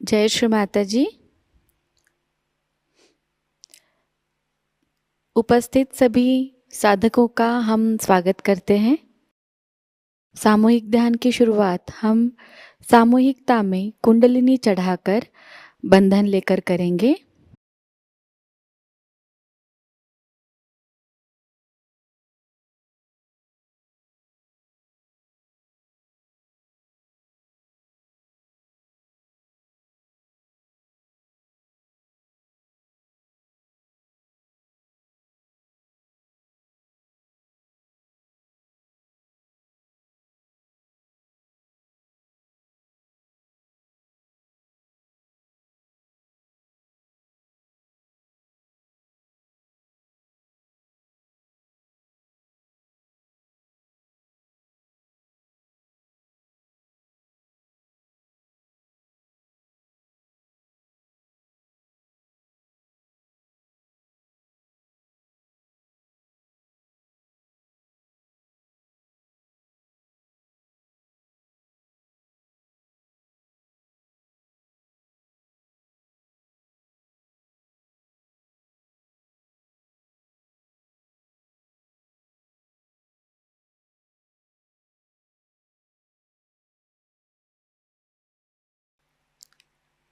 जय श्री माताजी। उपस्थित सभी साधकों का हम स्वागत करते हैं। सामूहिक ध्यान की शुरुआत हम सामूहिकता में कुंडलिनी चढ़ाकर बंधन लेकर करेंगे।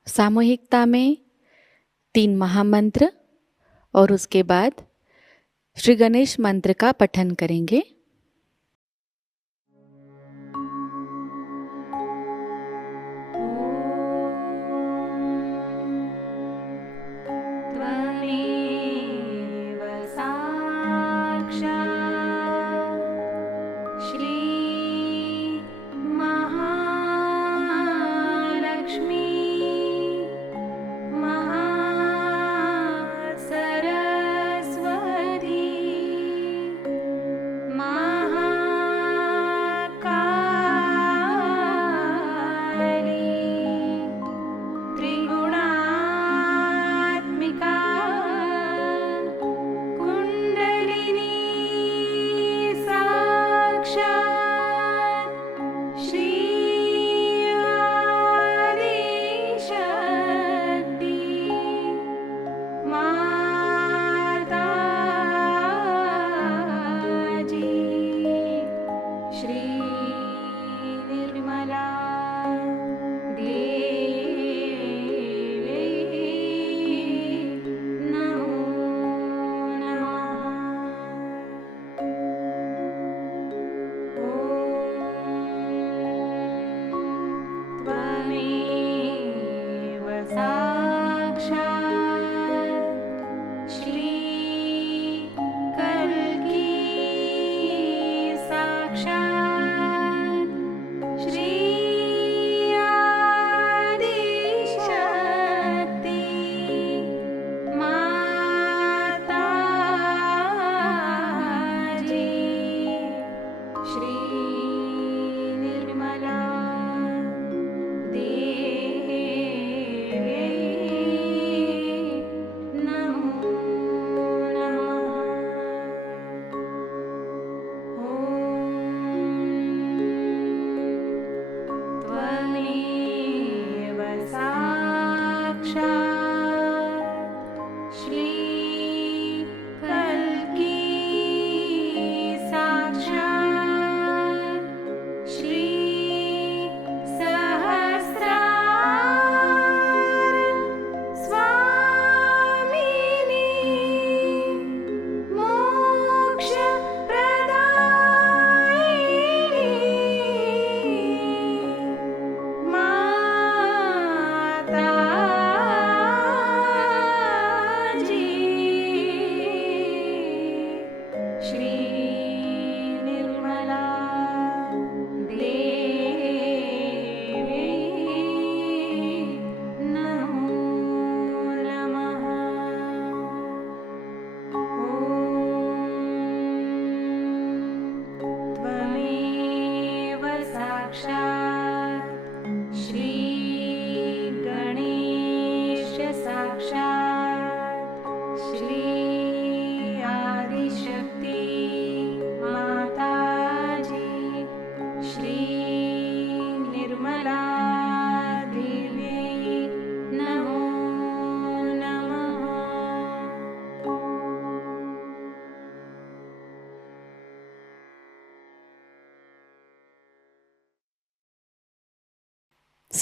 सामूहिकता में 3 महामंत्र और उसके बाद श्री गणेश मंत्र का पठन करेंगे।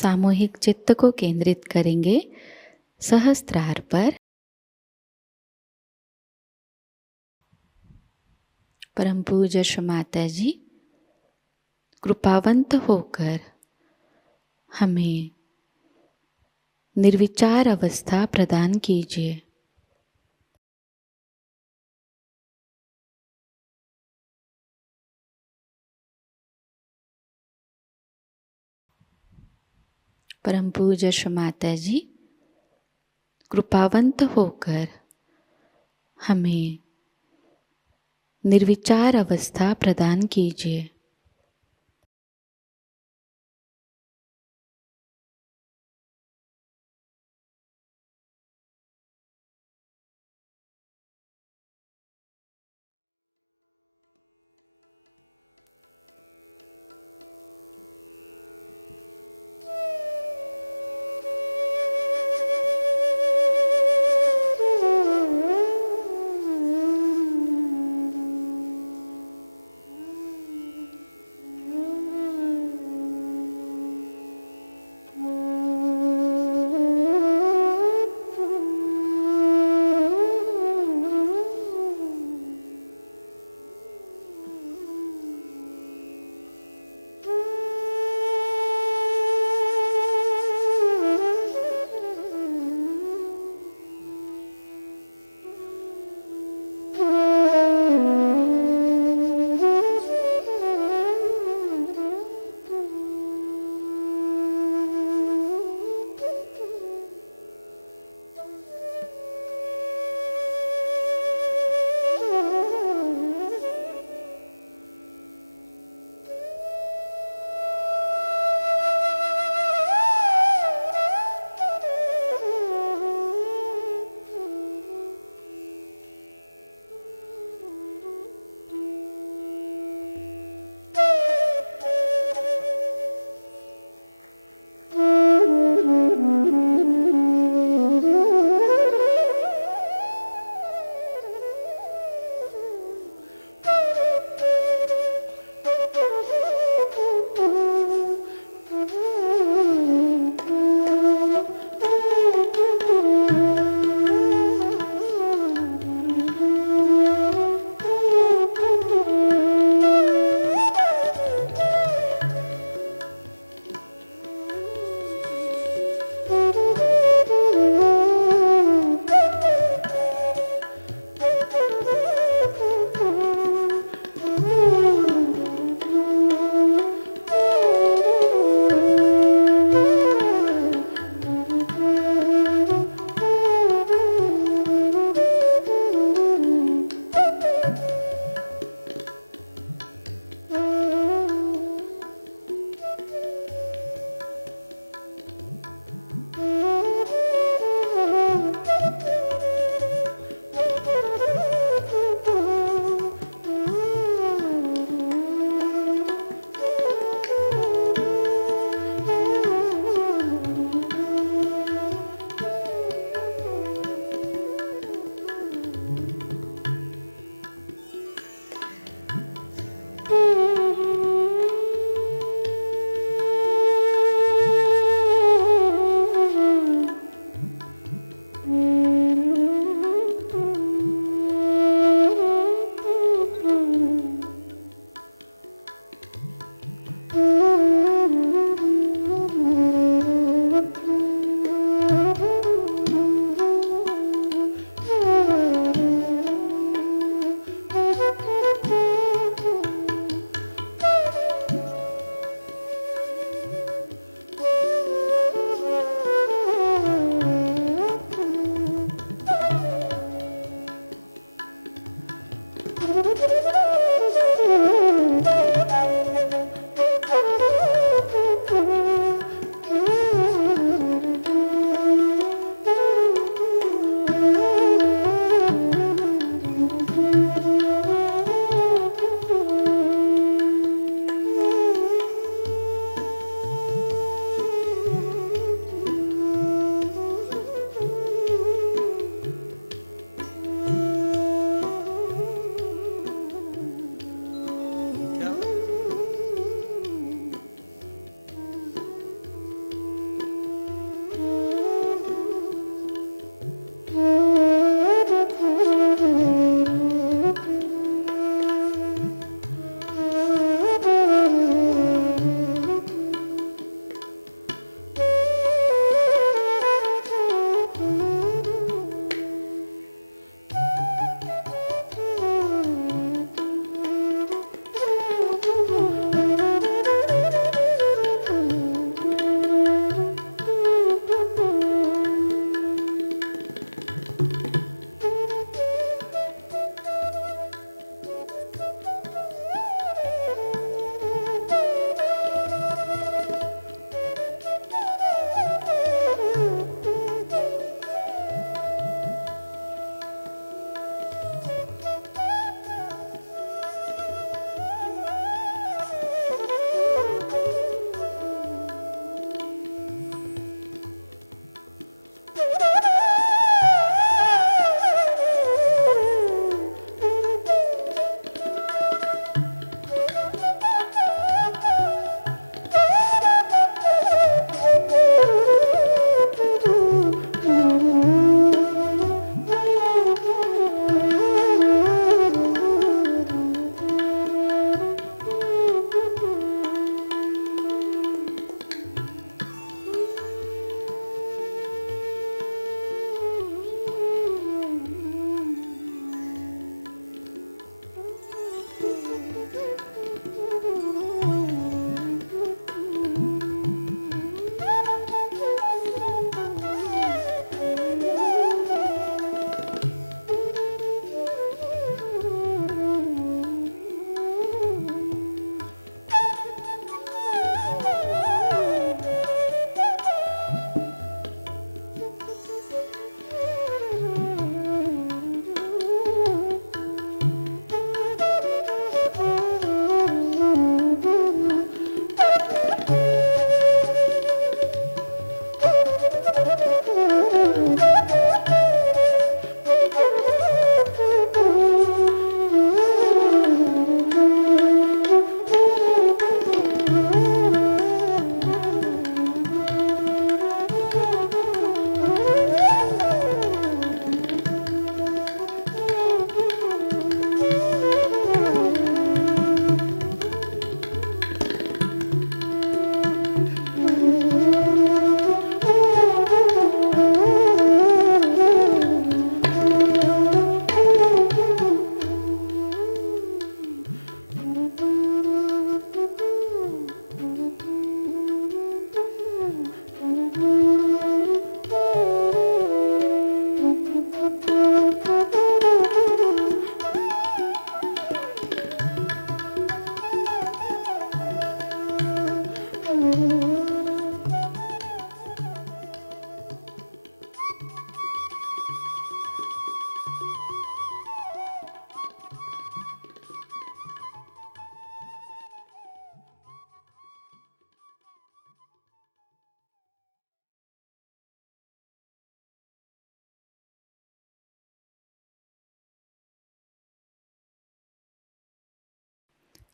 सामूहिक चित्त को केंद्रित करेंगे सहस्त्रार पर। परम पूज्य श्री माताजी कृपावंत होकर हमें निर्विचार अवस्था प्रदान कीजिए। परम पूज्य श्री माताजी कृपावंत होकर हमें निर्विचार अवस्था प्रदान कीजिए।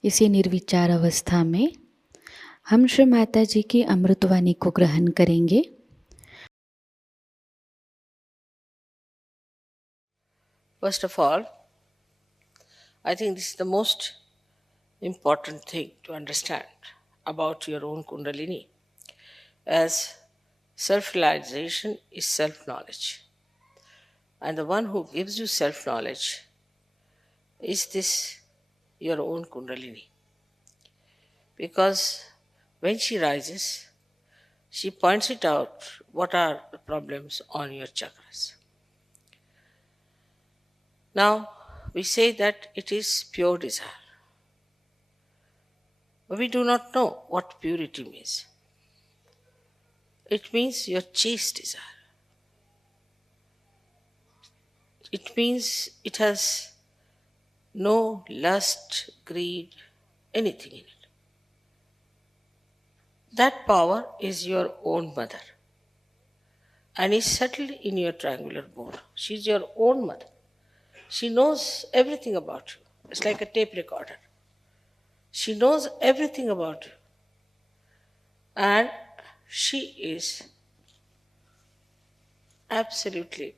इसी निर्विचार अवस्था में हम श्री माताजी की अमृतवाणी को ग्रहण करेंगे। First of all, I think this is the most important thing to understand about your own Kundalini, as self-realization is self-knowledge. And the one who gives you self-knowledge is this your own Kundalini. Because when she rises, she points it out what are the problems on your chakras. Now, we say that it is pure desire. But we do not know what purity means. It means your chaste desire. It means it has no lust, greed, anything in it. That power is your own mother and is settled in your triangular bone. She is your own mother. She knows everything about you. It's like a tape recorder. She knows everything about you. And she is absolutely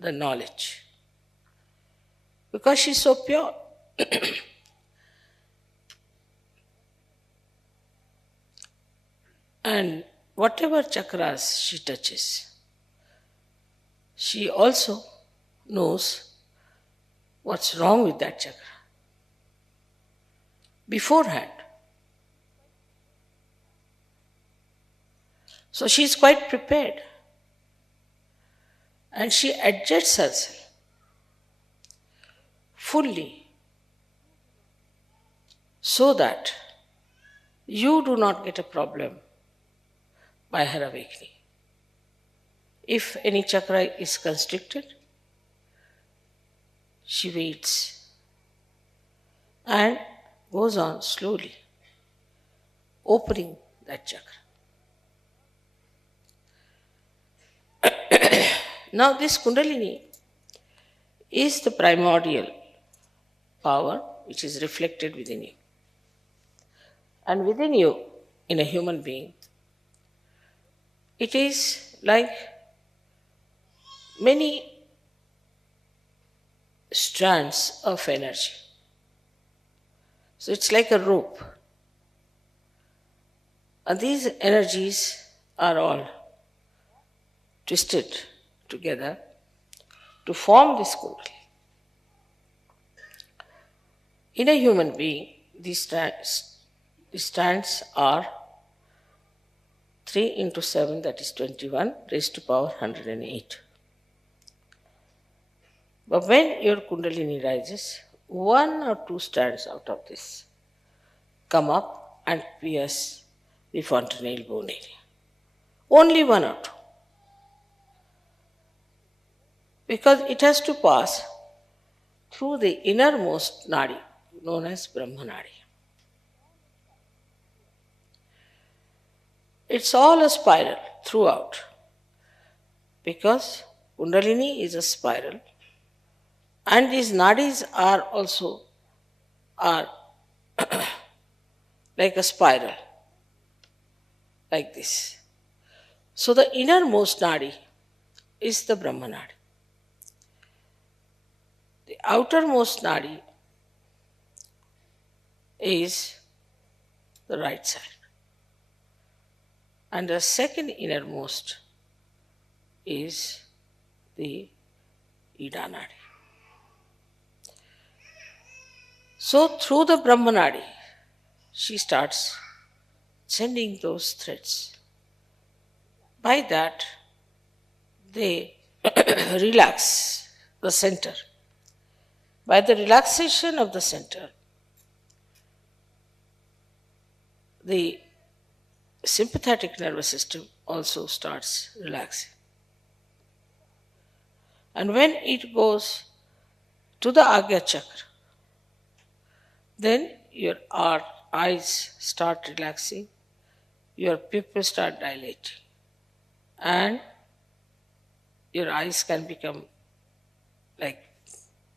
the knowledge. Because she's so pure. And whatever chakras she touches, she also knows what's wrong with that chakra beforehand. So she is quite prepared. And she adjusts herself fully so that you do not get a problem by her awakening. If any chakra is constricted, she waits and goes on slowly, opening that chakra. Now this Kundalini is the primordial power which is reflected within you. And within you, in a human being, it is like many strands of energy. So it's like a rope. And these energies are all twisted together to form this Kundalini. In a human being, these strands are 3 into 7, that is 21, raised to power 108. But when your Kundalini rises, 1 or 2 strands out of this come up and pierce the fontanelle bone area. Only 1 or 2. Because it has to pass through the innermost nadi, known as Brahma Nadi. It's all a spiral throughout, because Kundalini is a spiral, and these nadis are also like a spiral, like this. So the innermost nadi is the Brahma Nadi. The outermost nadi is the right side. And the second innermost is the Ida Nadi. So through the Brahma Nadi, she starts sending those threads. By that, they relax the center. By the relaxation of the center, the sympathetic nervous system also starts relaxing. And when it goes to the Agya chakra, then your eyes start relaxing, your pupils start dilating, and your eyes can become like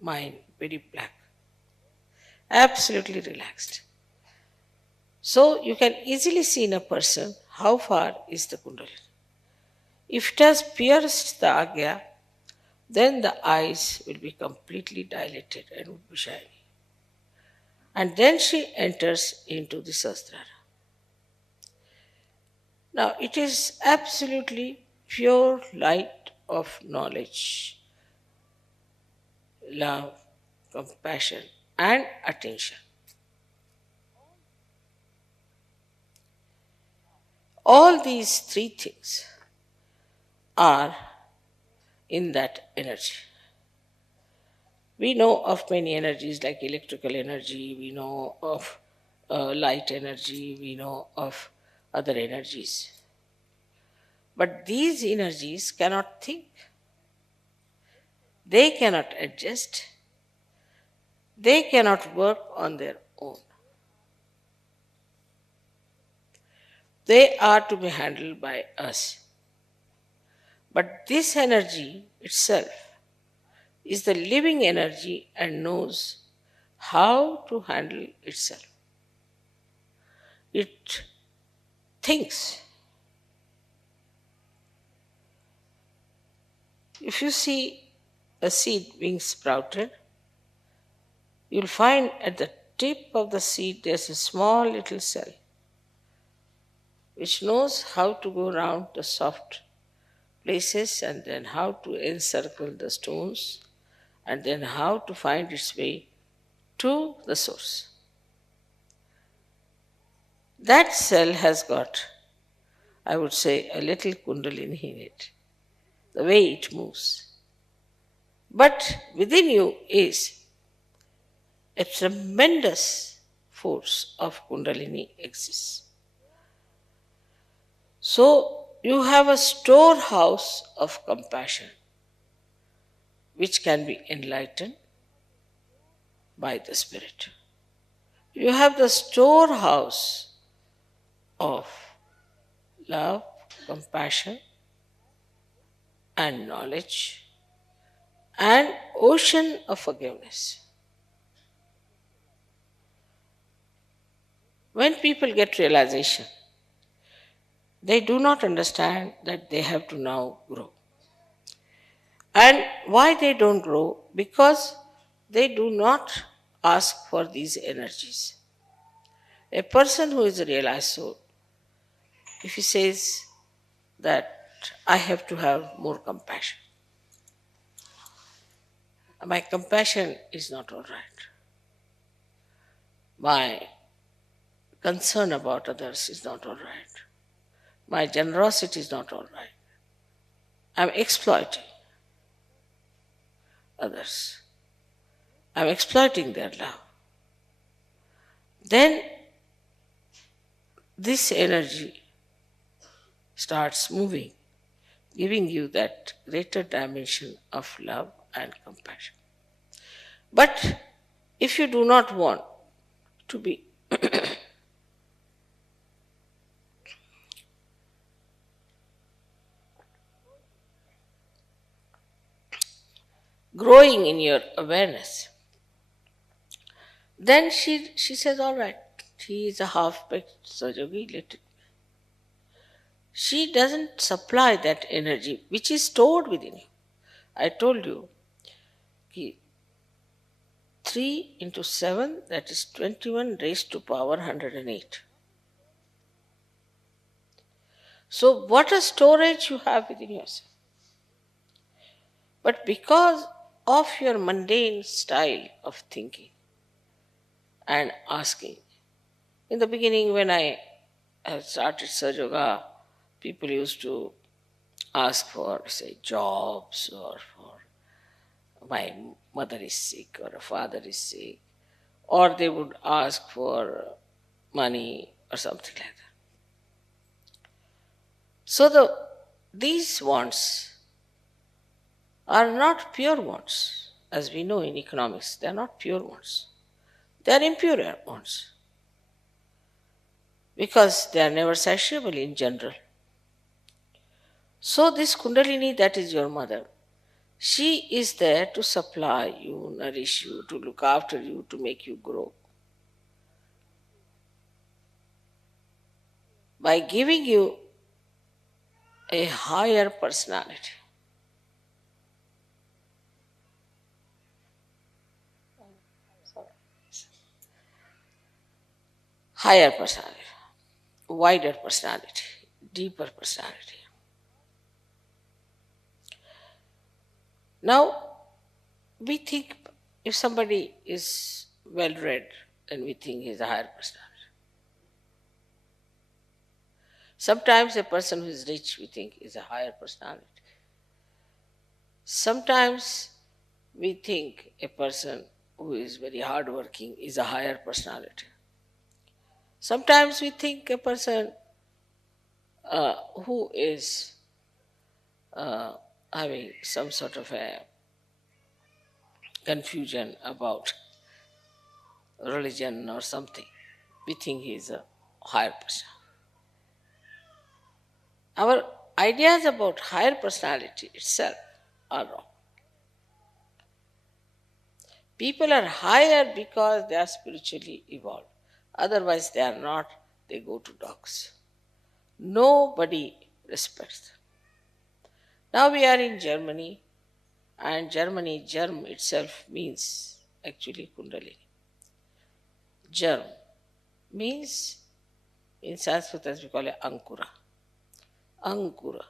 mine, very black, absolutely relaxed. So you can easily see in a person how far is the Kundalini. If it has pierced the Agya, then the eyes will be completely dilated and will be shiny. And then she enters into the Sahasrara. Now it is absolutely pure light of knowledge, love, compassion, and attention. All these 3 things are in that energy. We know of many energies like electrical energy, we know of light energy, we know of other energies. But these energies cannot think, they cannot adjust, they cannot work on their own. They are to be handled by us. But this energy itself is the living energy and knows how to handle itself. It thinks. If you see a seed being sprouted, you'll find at the tip of the seed there's a small little cell which knows how to go around the soft places and then how to encircle the stones and then how to find its way to the source. That cell has got, I would say, a little Kundalini in it, the way it moves. But within you is a tremendous force of Kundalini exists. So you have a storehouse of compassion which can be enlightened by the Spirit. You have the storehouse of love, compassion, and knowledge, and ocean of forgiveness. When people get realization, they do not understand that they have to now grow. And why they don't grow? Because they do not ask for these energies. A person who is a realized soul, if he says that I have to have more compassion, my compassion is not all right. My concern about others is not all right. My generosity is not all right. I'm exploiting others. I'm exploiting their love. Then this energy starts moving, giving you that greater dimension of love and compassion. But if you do not want to be growing in your awareness, then she says, all right, he is a half-baked Sahajayogi, let it be. She doesn't supply that energy which is stored within you. I told you, 3 into 7, that is 21 raised to power 108. So what a storage you have within yourself. But because of your mundane style of thinking and asking, in the beginning when I started Sahaja Yoga, people used to ask for, say, jobs, or for my mother is sick or a father is sick, or they would ask for money or something like that. So these wants are not pure wants. As we know in economics, they are not pure wants. They are impure wants. Because they are never satiable in general. So this Kundalini, that is your mother, she is there to supply you, nourish you, to look after you, to make you grow. By giving you a higher personality. Higher personality, wider personality, deeper personality. Now, we think if somebody is well read, then we think he is a higher personality. Sometimes a person who is rich, we think, is a higher personality. Sometimes we think a person who is very hardworking is a higher personality. Sometimes we think a person who is having some sort of a confusion about religion or something, we think he is a higher person. Our ideas about higher personality itself are wrong. People are higher because they are spiritually evolved. Otherwise, they are not. They go to dogs. Nobody respects them. Now we are in Germany, and Germany, germ itself means actually Kundalini. Germ means, in Sanskrit, as we call it, Ankura. Ankura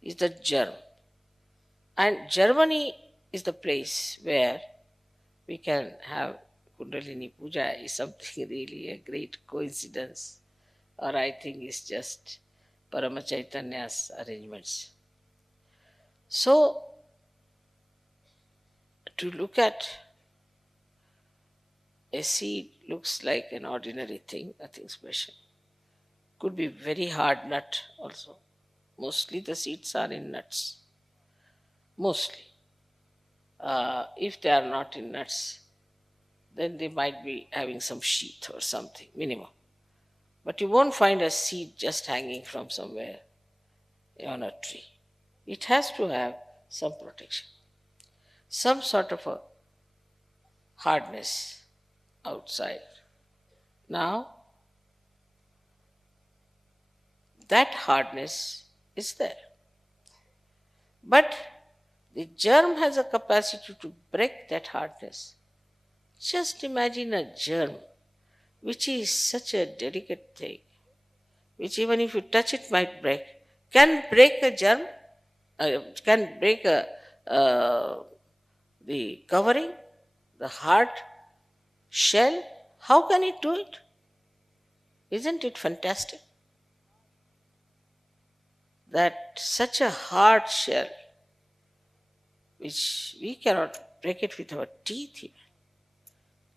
is the germ. And Germany is the place where we can have Kundalini Puja. Is something really a great coincidence, or I think it's just Paramachaitanya's arrangements. So, to look at a seed looks like an ordinary thing, nothing special. Could be very hard nut also. Mostly the seeds are in nuts. Mostly. If they are not in nuts, then they might be having some sheath or something, minimum. But you won't find a seed just hanging from somewhere on a tree. It has to have some protection, some sort of a hardness outside. Now, that hardness is there. But the germ has a capacity to break that hardness. Just imagine a germ, which is such a delicate thing, which even if you touch it might break, can break a germ, can break the covering, the hard shell. How can it do it? Isn't it fantastic? That such a hard shell, which we cannot break it with our teeth even,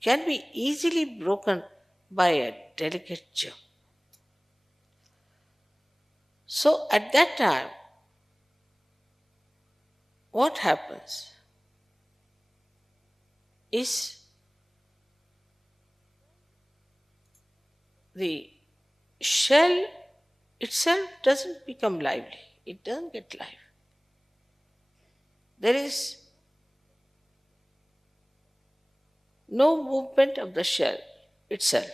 can be easily broken by a delicate germ. So at that time, what happens is the shell itself doesn't become lively. It doesn't get life. There is no movement of the shell itself,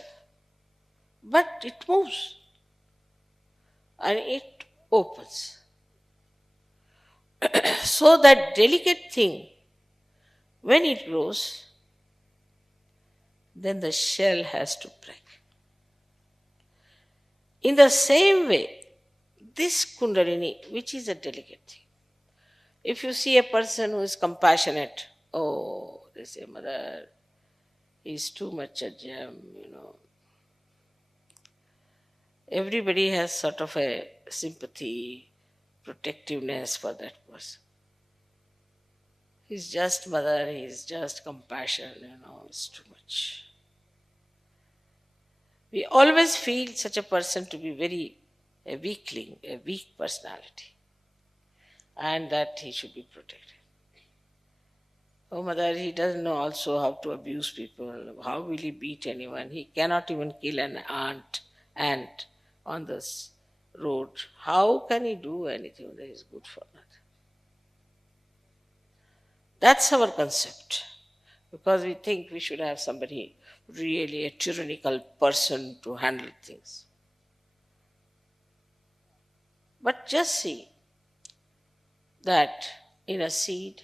but it moves and it opens. So that delicate thing, when it grows, then the shell has to break. In the same way, this Kundalini, which is a delicate thing, if you see a person who is compassionate, oh, they say, Mother, he's too much a gem, Everybody has sort of a sympathy, protectiveness for that person. He's just Mother, he's just compassion, it's too much. We always feel such a person to be a weakling, a weak personality, and that he should be protected. Oh, Mother, he doesn't know also how to abuse people. How will he beat anyone? He cannot even kill an ant on this road. How can he do anything that is good for nothing? That's our concept. Because we think we should have somebody really a tyrannical person to handle things. But just see that in a seed,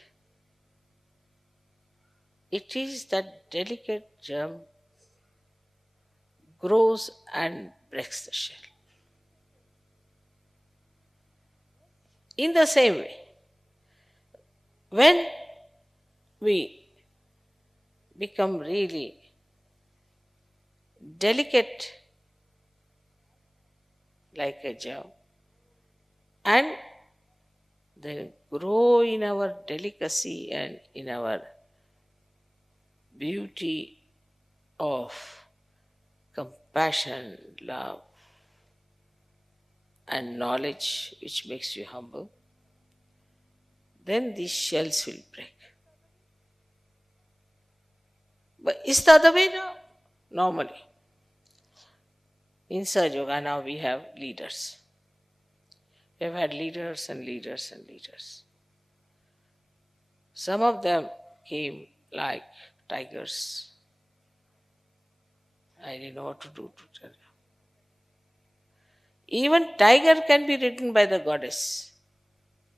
it is that delicate germ grows and breaks the shell. In the same way, when we become really delicate like a germ and then grow in our delicacy and in our beauty of compassion, love, and knowledge which makes you humble, then these shells will break. But is the other way now? Normally. In Sahajayoga now we have leaders. We have had leaders and leaders and leaders. Some of them came like tigers. I didn't know what to do to tell you. Even tiger can be ridden by the goddess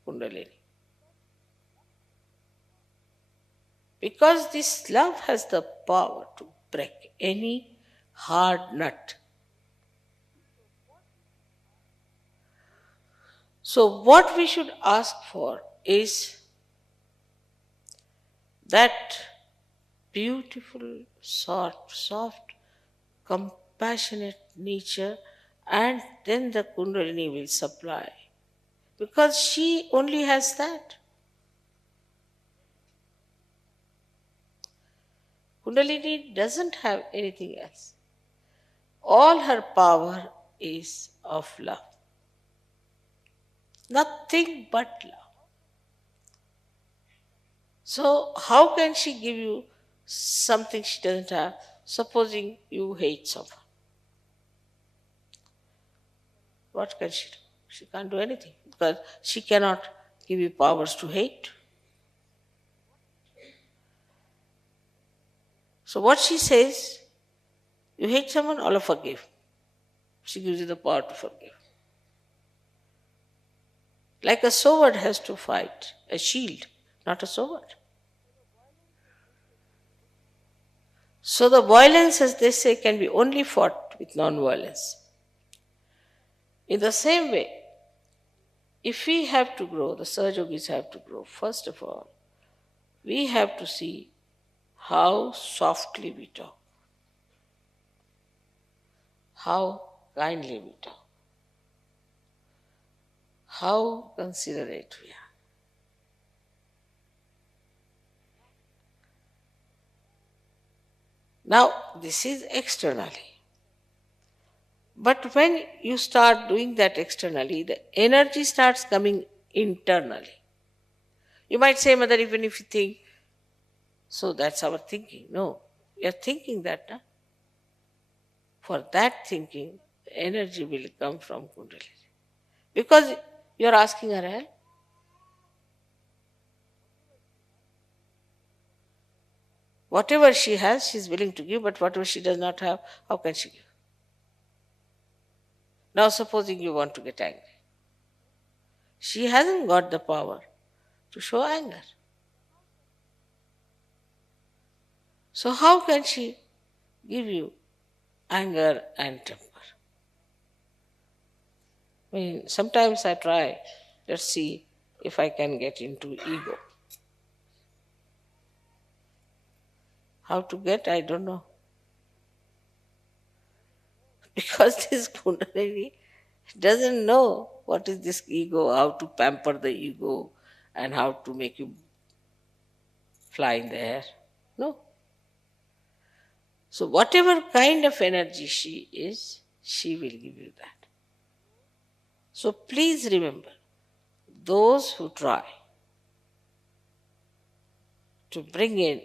Kundalini. Because this love has the power to break any hard nut. So what we should ask for is that beautiful, soft, compassionate nature, and then the Kundalini will supply. Because she only has that. Kundalini doesn't have anything else. All her power is of love. Nothing but love. So how can she give you something she doesn't have, supposing you hate someone? what can she do? She can't do anything because she cannot give you powers to hate. So what she says, you hate someone, Allah forgive. She gives you the power to forgive. Like a sword has to fight, a shield, not a sword. So the violence, as they say, can be only fought with non-violence. In the same way, if we have to grow, the Sahajogis have to grow, first of all, we have to see how softly we talk, how kindly we talk, how considerate we are. Now, this is externally. But when you start doing that externally, the energy starts coming internally. You might say, Mother, even if you think, so that's our thinking. No, you're thinking that. Nah? For that thinking, the energy will come from Kundalini. Because you're asking her help. Whatever she has, she's willing to give, but whatever she does not have, how can she give? Now, supposing you want to get angry. She hasn't got the power to show anger. So, how can she give you anger and temper? I mean, sometimes I try, let's see if I can get into ego. How to get, I don't know. Because this Kundalini doesn't know what is this ego, how to pamper the ego, and how to make you fly in the air. No. So, whatever kind of energy she is, she will give you that. So, please remember, those who try to bring in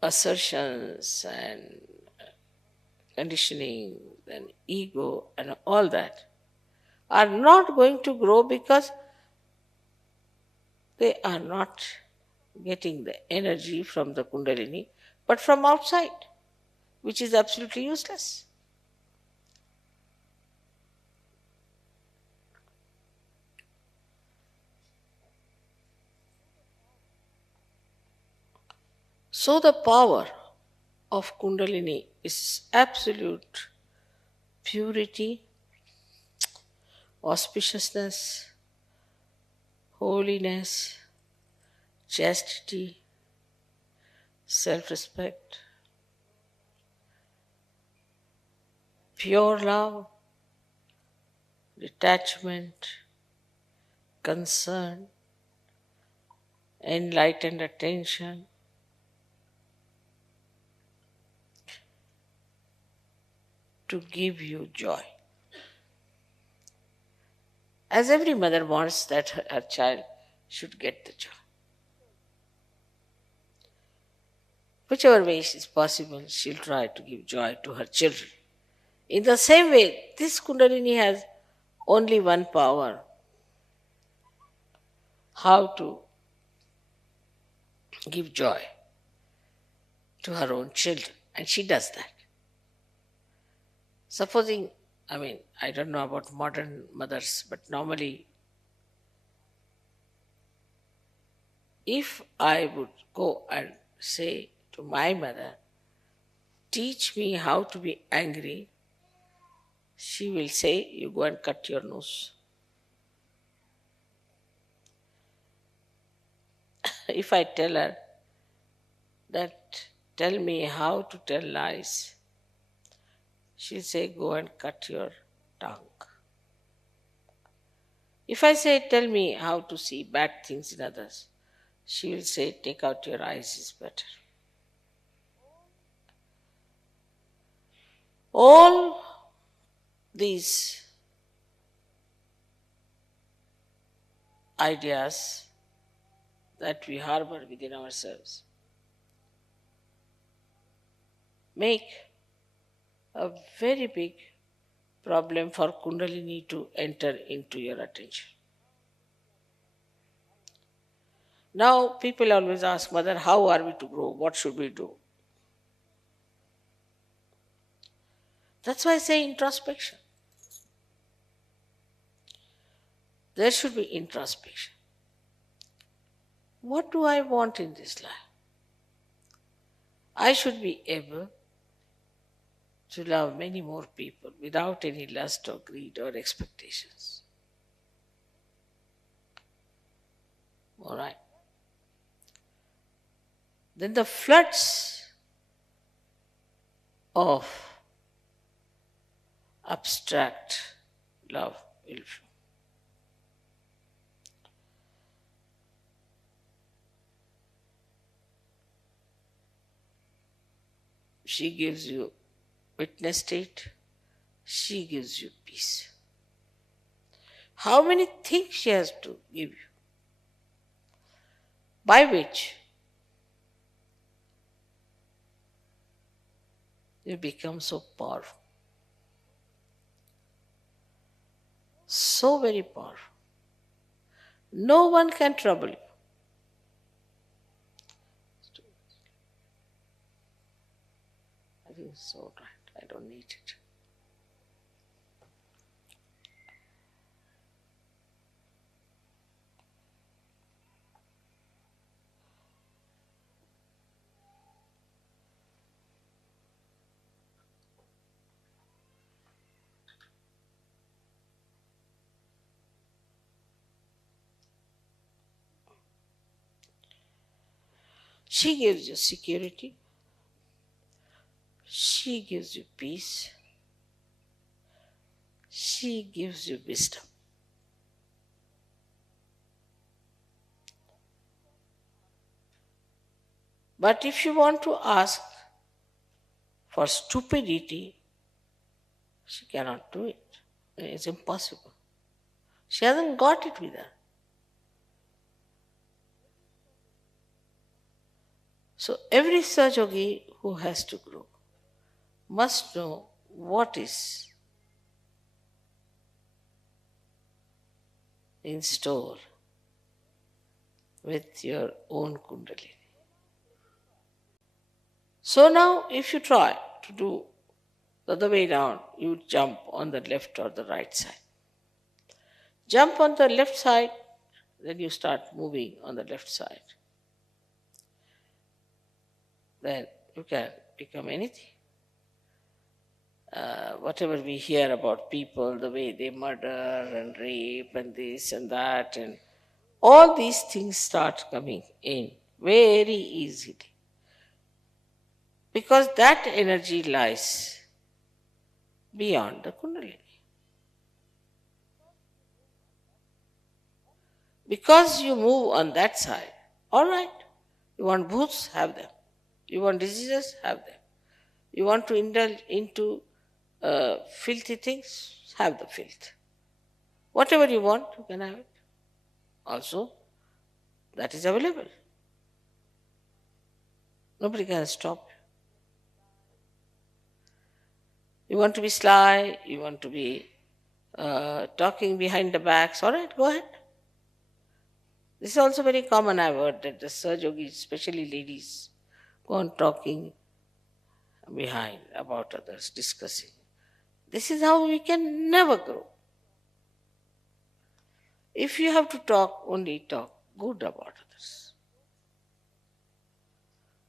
assertions and conditioning and ego and all that are not going to grow because they are not getting the energy from the Kundalini but from outside, which is absolutely useless. So the power of Kundalini is absolute purity, auspiciousness, holiness, chastity, self-respect, pure love, detachment, concern, enlightened attention, to give you joy. As every mother wants that her child should get the joy. Whichever way is possible, she'll try to give joy to her children. In the same way, this Kundalini has only one power: how to give joy to her own children. And she does that. Supposing, I don't know about modern mothers, but normally, if I would go and say to my mother, teach me how to be angry, she will say, you go and cut your nose. If I tell her that, tell me how to tell lies, she'll say, go and cut your tongue. If I say, tell me how to see bad things in others, she will say, take out your eyes is better. All these ideas that we harbor within ourselves make a very big problem for Kundalini to enter into your attention. Now, people always ask, Mother, how are we to grow? What should we do? That's why I say introspection. There should be introspection. What do I want in this life? I should be able to love many more people without any lust or greed or expectations. All right. Then the floods of abstract love will flow. She gives you witness state, she gives you peace. How many things she has to give you, by which you become so powerful, so very powerful. No one can trouble you. I think it's all right. I don't need it. She gives you security. She gives you peace. She gives you wisdom. But if you want to ask for stupidity, she cannot do it. It's impossible. She hasn't got it with her. So every Sahajayogi who has to grow must know what is in store with your own Kundalini. So now if you try to do the other way down, you jump on the left or the right side. Jump on the left side, then you start moving on the left side. Then you can become anything. Whatever we hear about people, the way they murder and rape and this and that, and all these things start coming in very easily. Because that energy lies beyond the Kundalini. Because you move on that side, all right, you want bhoots, have them. You want diseases, have them. You want to indulge into filthy things, have the filth. Whatever you want, you can have it. Also, that is available. Nobody can stop you. You want to be sly, you want to be talking behind the backs, all right, go ahead. This is also very common, I've heard, that the Sahajogis, especially ladies, go on talking behind about others, discussing. This is how we can never grow. If you have to talk, only talk good about others.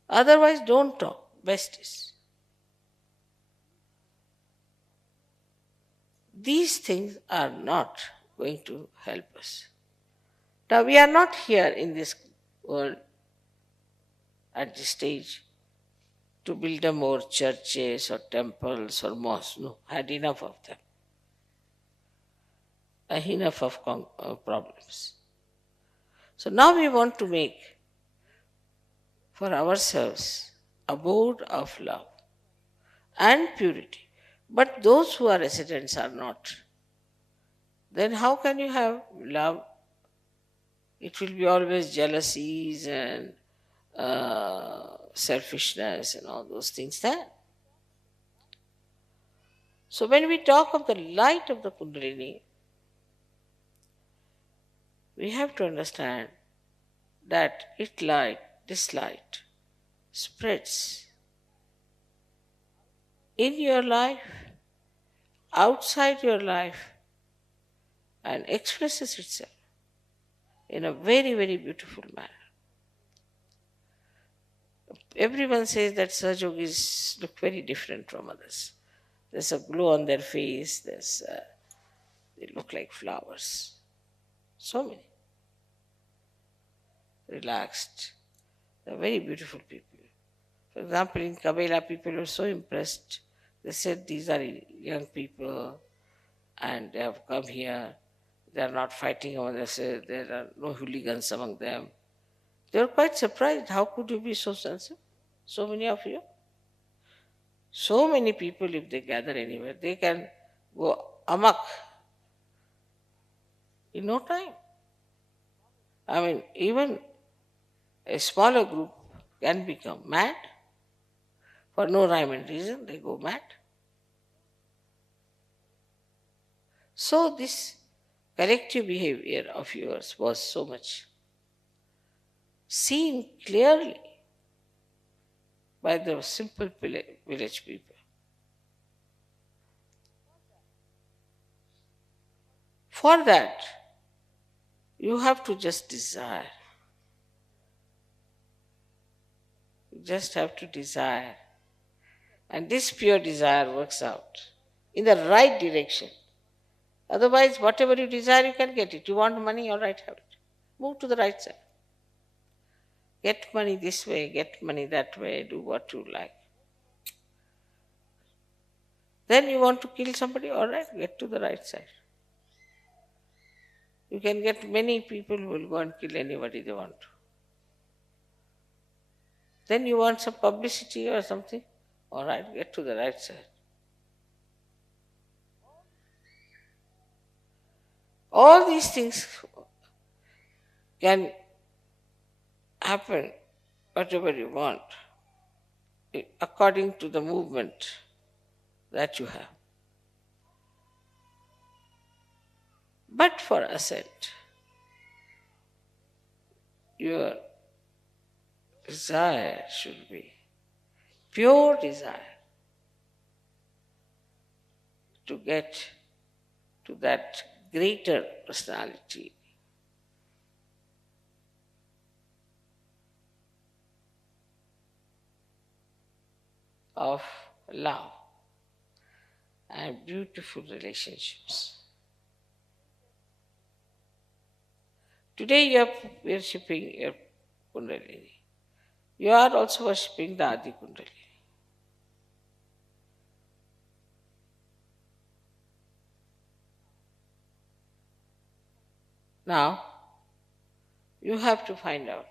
Otherwise, don't talk. Best is. These things are not going to help us. Now, we are not here in this world at this stage to build more churches or temples or mosques. No, had enough of them. Enough of problems. So now we want to make for ourselves abode of love and purity. But those who are residents are not. Then how can you have love? It will be always jealousies and selfishness and all those things there. So when we talk of the light of the Kundalini, we have to understand that this light spreads in your life, outside your life, and expresses itself in a very, very beautiful manner. Everyone says that Sahajogis look very different from others. There's a glow on their face, they look like flowers. So many. Relaxed. They're very beautiful people. For example, in Kabela, people were so impressed. They said these are young people and they have come here. They are not fighting among themselves. There are no hooligans among them. They were quite surprised. How could you be so sensitive? So many of you. So many people, if they gather anywhere, they can go amok in no time. I mean, even a smaller group can become mad. For no rhyme and reason, they go mad. So this collective behavior of yours was so much seen clearly by the simple village people. For that, you have to just desire. You just have to desire. And this pure desire works out in the right direction. Otherwise, whatever you desire, you can get it. You want money, all right, have it. Move to the right side. Get money this way, get money that way, do what you like. Then you want to kill somebody, all right, get to the right side. You can get many people who will go and kill anybody they want to. Then you want some publicity or something, all right, get to the right side. All these things can happen, whatever you want, according to the movement that you have. But for ascent, your desire should be pure desire to get to that greater personality. Of love and beautiful relationships. Today you are worshipping your Kundalini. You are also worshipping the Adi Kundalini. Now, you have to find out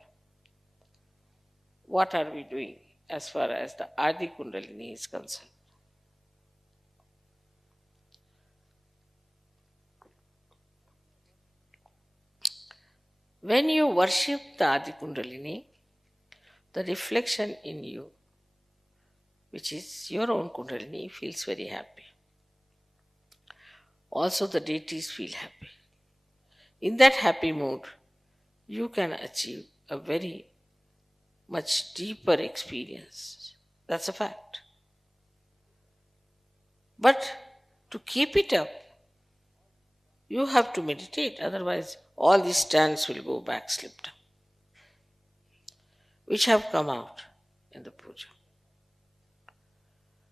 what are we doing as far as the Adi Kundalini is concerned. When you worship the Adi Kundalini, the reflection in you, which is your own Kundalini, feels very happy. Also, the deities feel happy. In that happy mood, you can achieve a very much deeper experience. That's a fact. But to keep it up, you have to meditate, otherwise all these stands will go back, slipped, which have come out in the puja.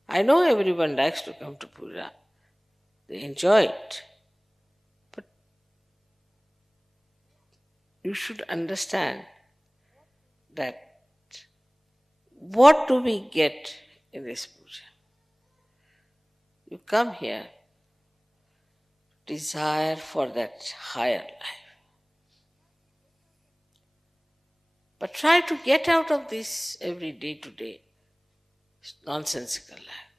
I know everyone likes to come to puja. They enjoy it. But you should understand that what do we get in this puja? You come here, desire for that higher life. But try to get out of this every day to day nonsensical life.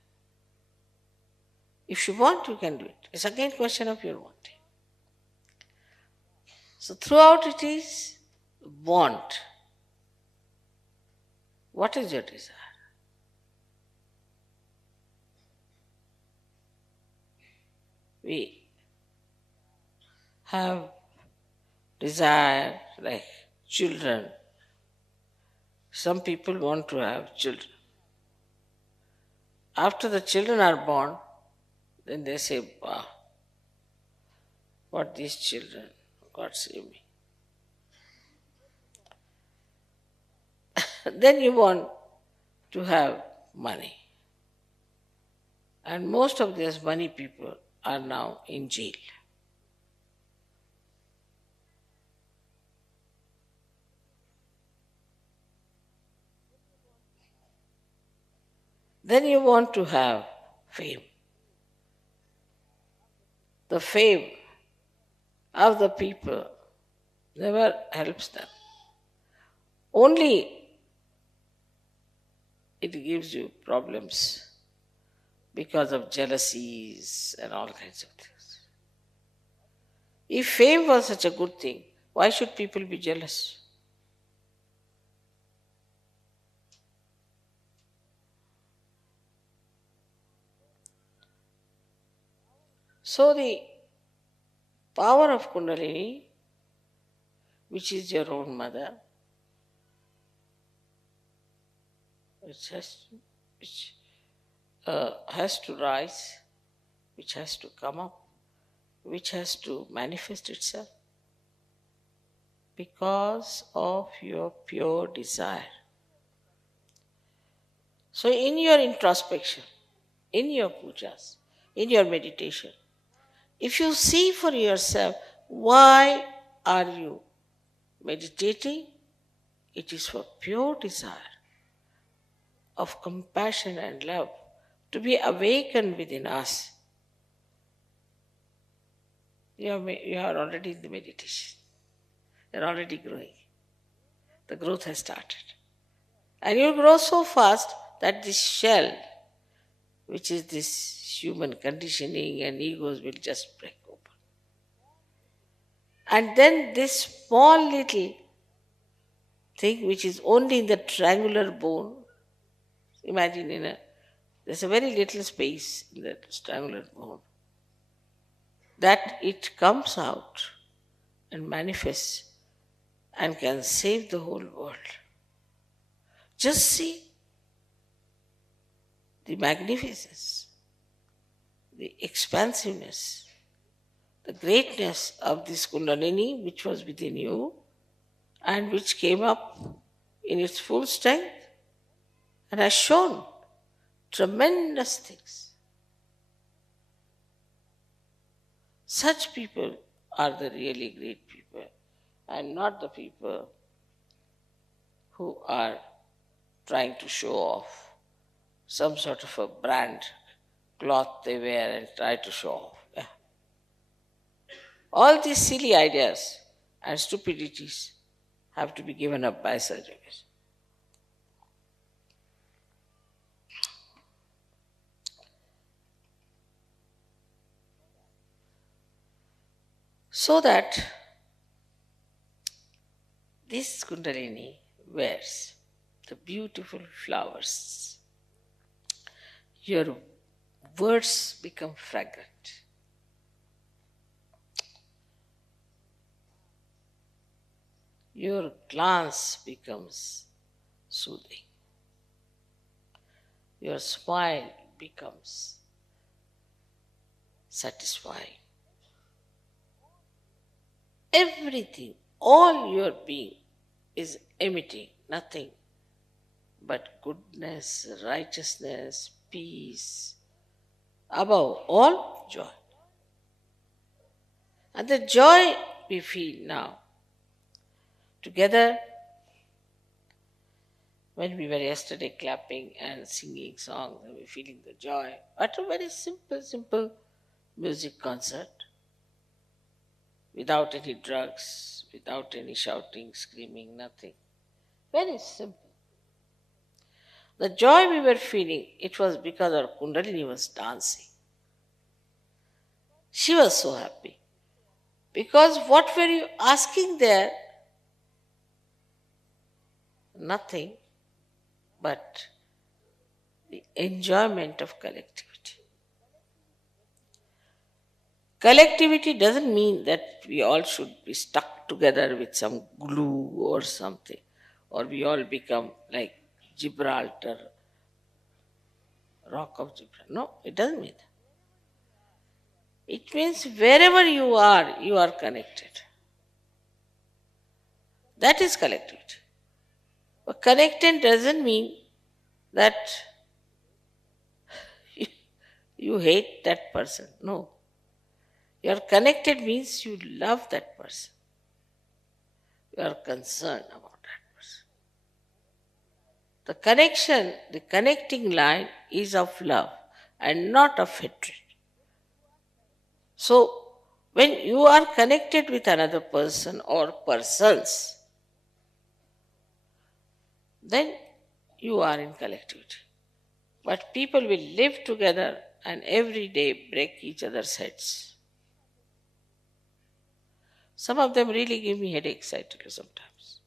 If you want, you can do it. It's again a question of your wanting. So throughout it is want. What is your desire? we have desire like children. Some people want to have children. After the children are born, then they say, wow, what these children, God save me. Then you want to have money. And most of these money people are now in jail. Then you want to have fame. The fame of the people never helps them. Only it gives you problems because of jealousies and all kinds of things. If fame was such a good thing, why should people be jealous? So the power of Kundalini, which is your own mother, which has to rise, which has to come up, which has to manifest itself because of your pure desire. So in your introspection, in your pujas, in your meditation, if you see for yourself why are you meditating, it is for pure desire of compassion and love to be awakened within us. You are already in the meditation. You are already growing. The growth has started. And you grow so fast that this shell, which is this human conditioning and egos, will just break open. And then this small little thing, which is only in the triangular bone, imagine there's a very little space in that triangular bone, that it comes out and manifests and can save the whole world. Just see the magnificence, the expansiveness, the greatness of this Kundalini which was within you and which came up in its full strength and has shown tremendous things. Such people are the really great people and not the people who are trying to show off some sort of a brand cloth they wear and try to show off. Yeah. All these silly ideas and stupidities have to be given up by Sahajayoga. So that this Kundalini wears the beautiful flowers. Your words become fragrant. Your glance becomes soothing. Your smile becomes satisfying. Everything, all your being is emitting nothing but goodness, righteousness, peace. Above all, joy. And the joy we feel now, together, when we were yesterday clapping and singing songs, and we were feeling the joy, at a very simple music concert, without any drugs, without any shouting, screaming, nothing. Very simple. The joy we were feeling, it was because our Kundalini was dancing. She was so happy. Because what were you asking there? Nothing but the enjoyment of collectivity. Collectivity doesn't mean that we all should be stuck together with some glue or something, or we all become like Gibraltar, Rock of Gibraltar. No, it doesn't mean that. It means wherever you are connected. That is collectivity. But connected doesn't mean that you hate that person. No. You are connected means you love that person. You are concerned about that person. The connection, the connecting line is of love and not of hatred. So, when you are connected with another person or persons, then you are in collectivity. But people will live together and every day break each other's heads. Some of them really give me headaches, I tell you sometimes.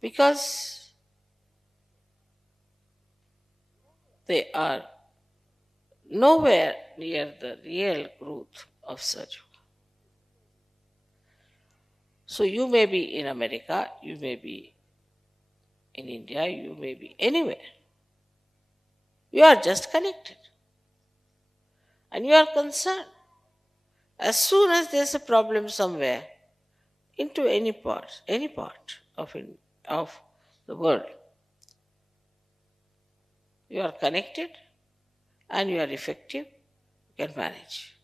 Because they are nowhere near the real growth of Sahajayoga. So you may be in America, you may be in India, you may be anywhere. You are just connected. And you are concerned. As soon as there's a problem somewhere, into any part of the world, you are connected and you are effective, you can manage.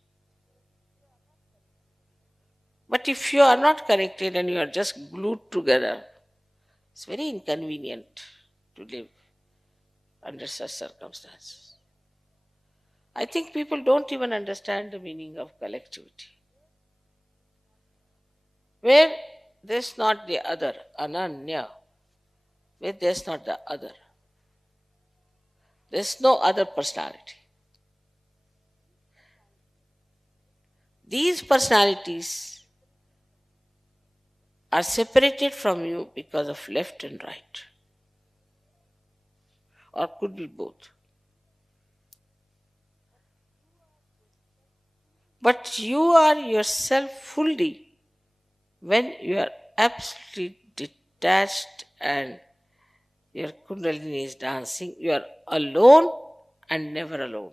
But if you are not connected and you are just glued together, it's very inconvenient to live under such circumstances. I think people don't even understand the meaning of collectivity. Where there's not the other, ananya, where there's not the other, there's no other personality. These personalities are separated from you because of left and right, or could be both. But you are yourself fully when you are absolutely detached and your Kundalini is dancing. You are alone and never alone.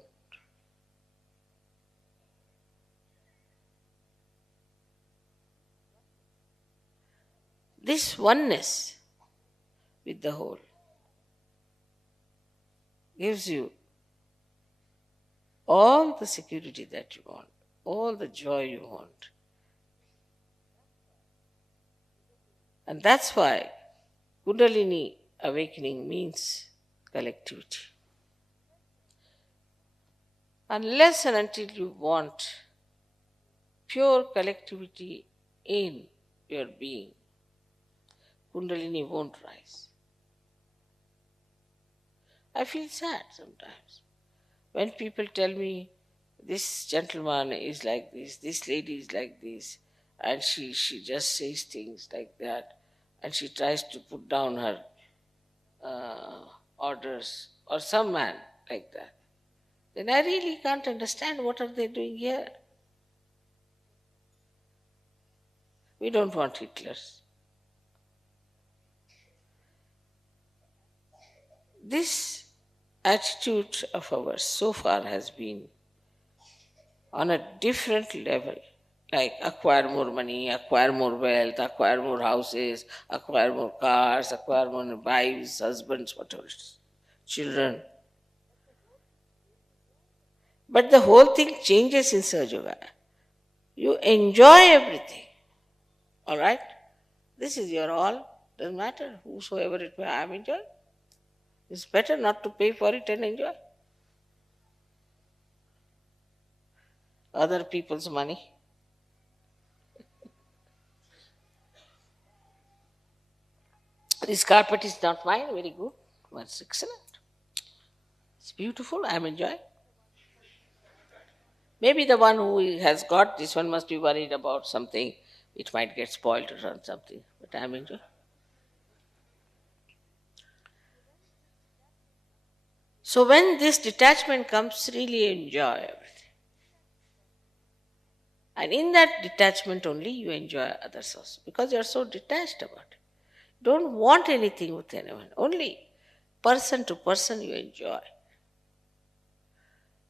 This oneness with the whole gives you all the security that you want, all the joy you want. And that's why Kundalini awakening means collectivity. Unless and until you want pure collectivity in your being, Kundalini won't rise. I feel sad sometimes when people tell me this gentleman is like this lady is like this, and she just says things like that, and she tries to put down her orders, or some man like that, then I really can't understand what are they doing here. We don't want Hitlers. This attitude of ours so far has been on a different level, like acquire more money, acquire more wealth, acquire more houses, acquire more cars, acquire more wives, husbands, whatever it is, children. But the whole thing changes in Sahajayoga. You enjoy everything. All right? This is your all. Doesn't matter whosoever it may, I am enjoying. It's better not to pay for it and enjoy other people's money. This carpet is not mine, very good. Well, it's excellent. It's beautiful, I am enjoying. Maybe the one who has got this one must be worried about something. It might get spoiled or something, but I am enjoying. So when this detachment comes, really enjoy everything. And in that detachment only you enjoy others also, because you are so detached about it. Don't want anything with anyone. Only person to person you enjoy.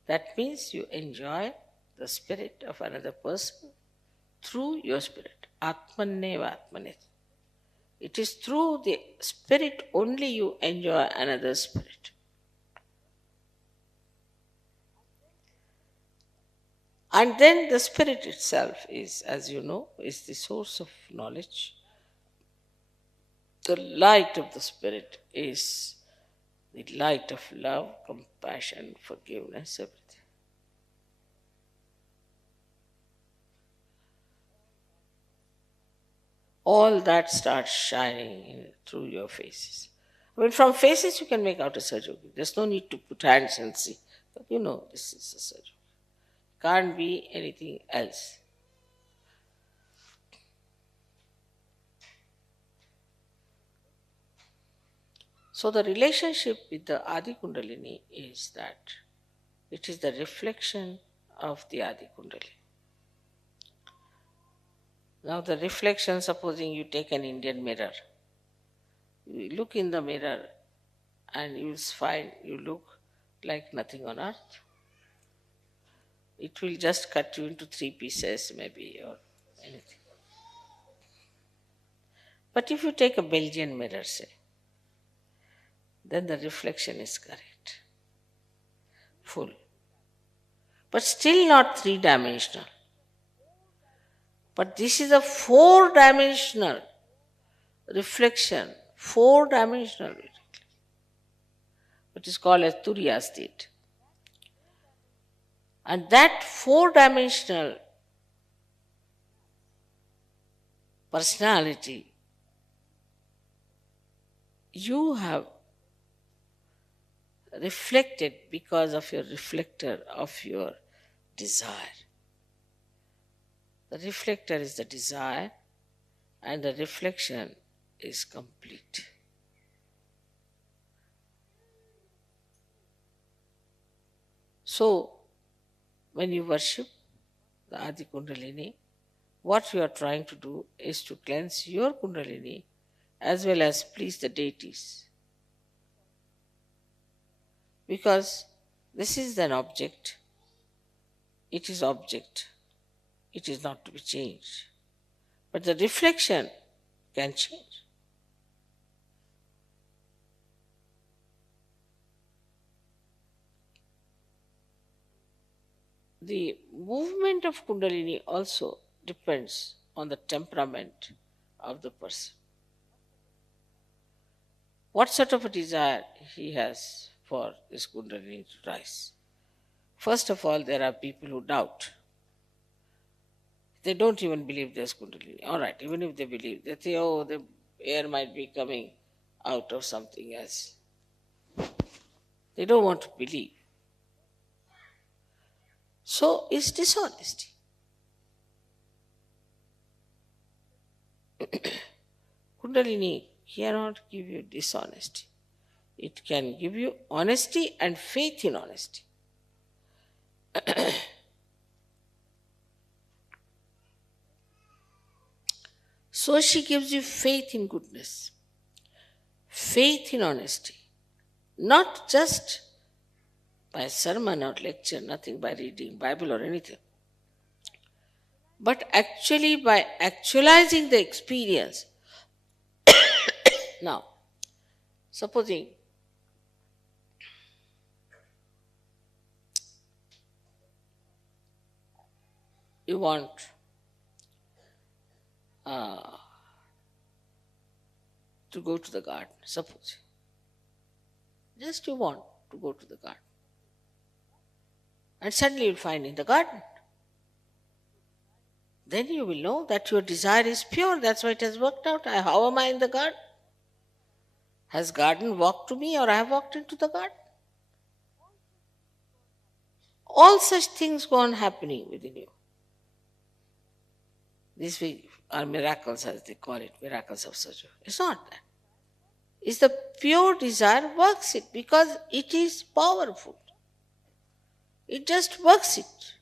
That means you enjoy the spirit of another person through your spirit. Atmaneva Atmanet. It is through the spirit only you enjoy another spirit. And then the spirit itself is, as you know, is the source of knowledge. The light of the spirit is the light of love, compassion, forgiveness, everything. All that starts shining through your faces. I mean, from faces you can make out a Sahajayogi. There's no need to put hands and see. But you know this is a Sahajayogi. Can't be anything else. So the relationship with the Adi Kundalini is that it is the reflection of the Adi Kundalini. Now the reflection, supposing you take an Indian mirror, you look in the mirror and you will find you look like nothing on earth. It will just cut you into 3 pieces maybe or anything. But if you take a Belgian mirror, say, then the reflection is correct, full. But still not 3-dimensional. But this is a 4-dimensional reflection, 4-dimensional, which is called as Turiya state. And that 4-dimensional personality, you have reflected because of your reflector of your desire. The reflector is the desire and the reflection is complete. So, when you worship the Adi Kundalini, what you are trying to do is to cleanse your Kundalini as well as please the deities. Because this is an object, it is object, it is not to be changed. But the reflection can change. The movement of Kundalini also depends on the temperament of the person. What sort of a desire he has for this Kundalini to rise? First of all, there are people who doubt. They don't even believe there's Kundalini. All right, even if they believe, they say, oh, the air might be coming out of something else. They don't want to believe. So it's dishonesty. Kundalini cannot give you dishonesty. It can give you honesty and faith in honesty. So she gives you faith in goodness, faith in honesty, not just by sermon or lecture, nothing by reading Bible or anything, but actually by actualizing the experience. Now, supposing you want to go to the garden, suppose. Just you want to go to the garden. And suddenly you'll find in the garden. Then you will know that your desire is pure. That's why it has worked out. How am I in the garden? Has garden walked to me or I have walked into the garden? All such things go on happening within you. These are miracles, as they call it, miracles of Sahajayoga. It's not that. It's the pure desire works it because it is powerful. It just works it.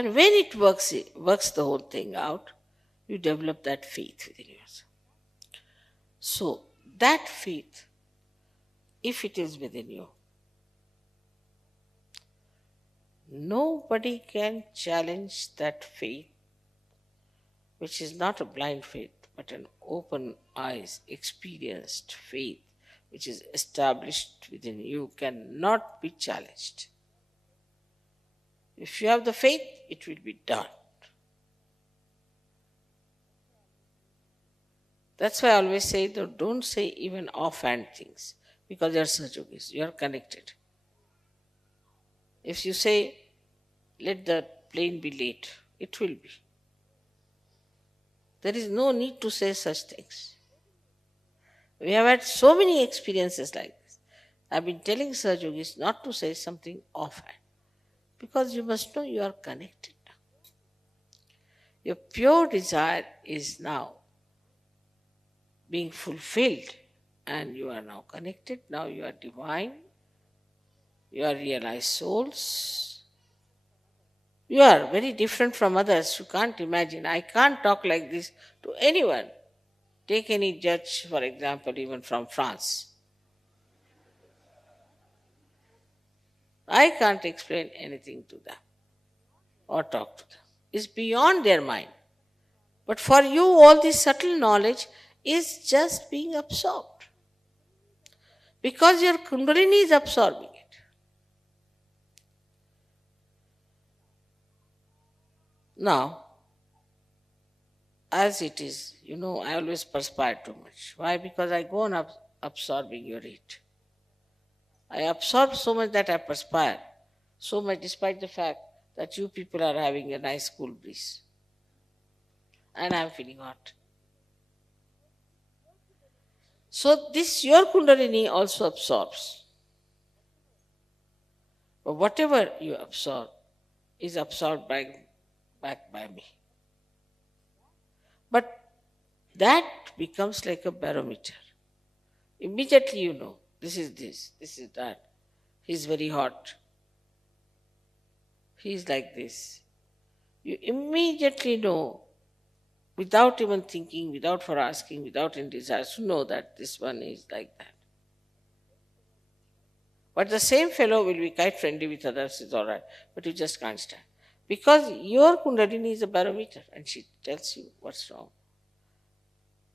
And when it works the whole thing out, you develop that faith within yourself. So, that faith, if it is within you, nobody can challenge that faith, which is not a blind faith, but an open eyes, experienced faith, which is established within you, cannot be challenged. If you have the faith, it will be done. That's why I always say, don't say even offhand things, because you are Sahajogis, you are connected. If you say, let the plane be late, it will be. There is no need to say such things. We have had so many experiences like this. I've been telling Sahajogis not to say something offhand, because you must know you are connected now. Your pure desire is now being fulfilled, and you are now connected. Now you are divine. You are realized souls. You are very different from others. You can't imagine. I can't talk like this to anyone. Take any judge, for example, even from France. I can't explain anything to them or talk to them. It's beyond their mind. But for you, all this subtle knowledge is just being absorbed, because your Kundalini is absorbing it. Now, as it is, I always perspire too much. Why? Because I go on absorbing your heat. I absorb so much that I perspire so much, despite the fact that you people are having a nice cool breeze. And I am feeling hot. So this, your Kundalini also absorbs. But whatever you absorb is absorbed back by me. But that becomes like a barometer. Immediately you know, this is that. He's very hot. He's like this. You immediately know, without even thinking, without for asking, without any desire, to know that this one is like that. But the same fellow will be quite friendly with others, is all right, but you just can't stand. Because your Kundalini is a barometer, and she tells you what's wrong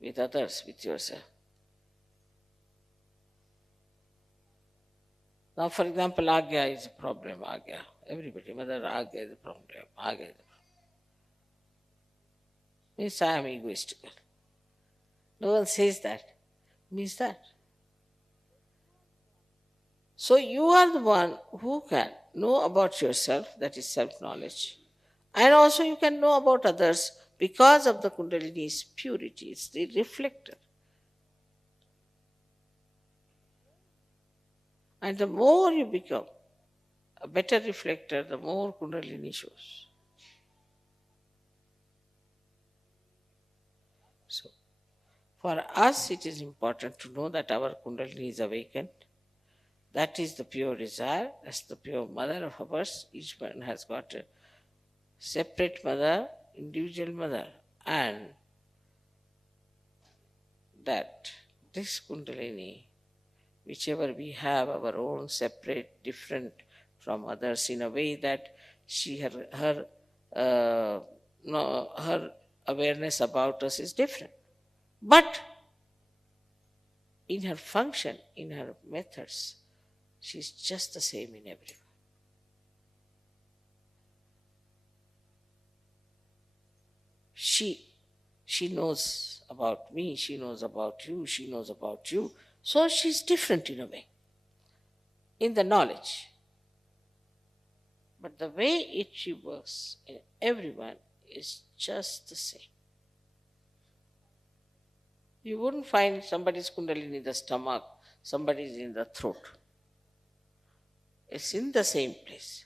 with others, with yourself. Now, for example, Agya is a problem, Agya. Everybody, Mother, Agya is a problem, Agya is a problem. Means I am egoistical. No one says that. Means that. So you are the one who can know about yourself, that is self-knowledge. And also you can know about others because of the Kundalini's purity. It's the reflector. And the more you become a better reflector, the more Kundalini shows. So, for us it is important to know that our Kundalini is awakened. That is the pure desire, that's the pure mother of ours. Each one has got a separate mother, individual mother, and that this Kundalini, whichever we have, our own separate, different from others, in a way that her awareness about us is different. But in her function, in her methods, she's just the same in everyone. She knows about me, she knows about you, she knows about you. So she's different in a way, in the knowledge. But the way she works in everyone is just the same. You wouldn't find somebody's Kundalini in the stomach, somebody's in the throat. It's in the same place.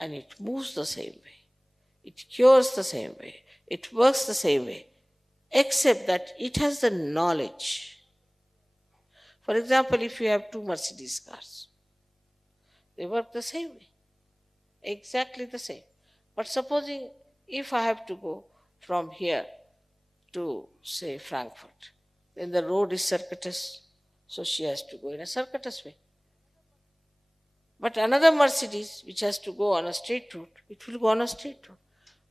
And it moves the same way. It cures the same way. It works the same way. Except that it has the knowledge. For example, if you have two Mercedes cars, they work the same way. Exactly the same. But supposing if I have to go from here to, say, Frankfurt, then the road is circuitous, so she has to go in a circuitous way. But another Mercedes, which has to go on a straight route, it will go on a straight route.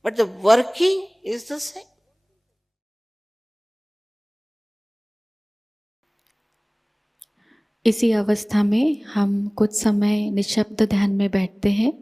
But the working is the same. इसी अवस्था में हम कुछ समय निशब्द ध्यान में बैठते हैं।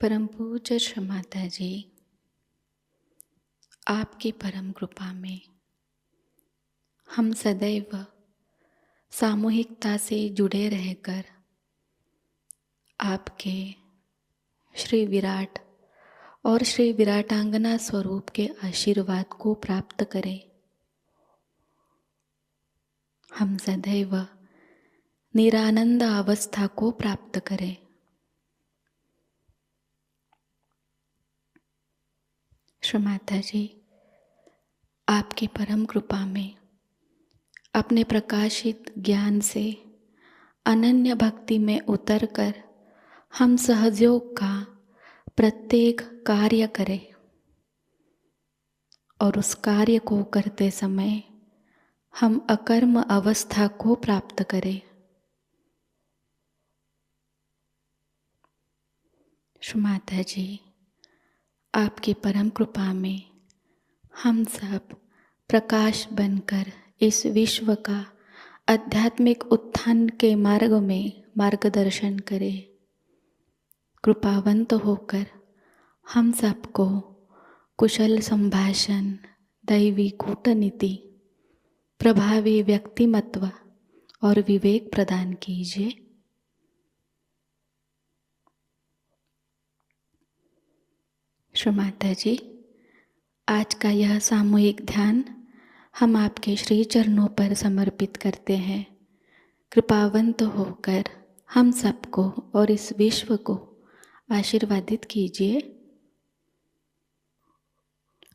परम पूज्य श्री माताजी, आपकी परम कृपा में हम सदैव सामूहिकता से जुड़े रहकर आपके श्री विराट और श्री विराटांगना स्वरूप के आशीर्वाद को प्राप्त करें। हम सदैव निरानंद अवस्था को प्राप्त करें। श्री माताजी, आपकी परम कृपा में अपने प्रकाशित ज्ञान से अनन्य भक्ति में उतरकर हम सहजयोग का प्रत्येक कार्य करें और उस कार्य को करते समय हम अकर्म अवस्था को प्राप्त करें। श्री माता जी, आपकी परम कृपा में हम सब प्रकाश बनकर इस विश्व का आध्यात्मिक उत्थान के मार्ग में मार्गदर्शन करें। कृपावंत होकर हम सबको कुशल संभाषण, दैवी कूटनीति, प्रभावी व्यक्तिमत्व और विवेक प्रदान कीजिए। श्री माता जी, आज का यह सामूहिक ध्यान हम आपके श्री चरणों पर समर्पित करते हैं। कृपावंत होकर हम सबको और इस विश्व को आशीर्वादित कीजिए।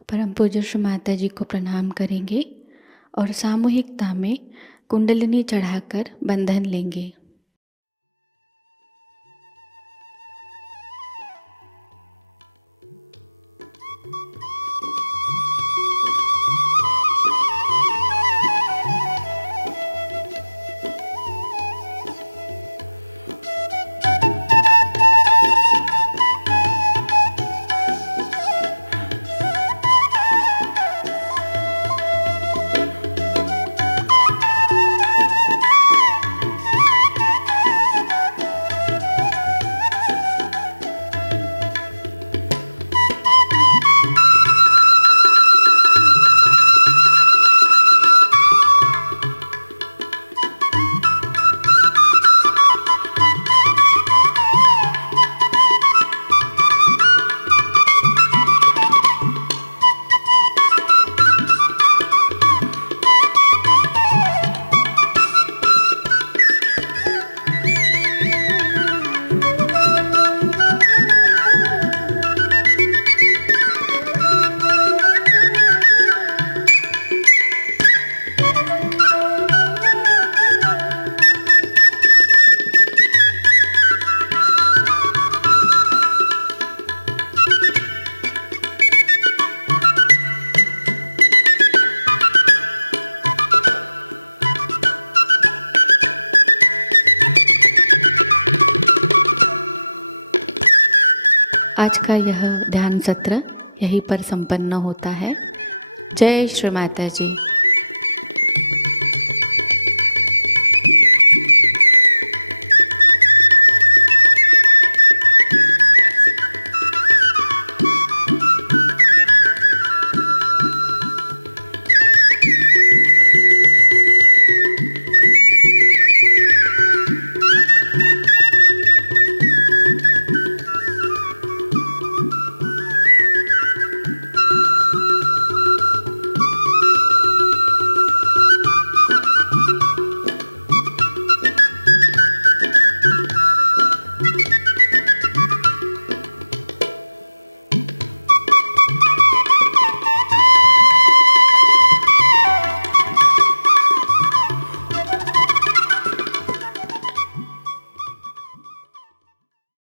परम पूज्य श्री माता जी को प्रणाम करेंगे और सामूहिकता में कुंडलिनी चढ़ाकर बंधन लेंगे। आज का यह ध्यान सत्र यहीं पर संपन्न होता है। जय श्री माता जी।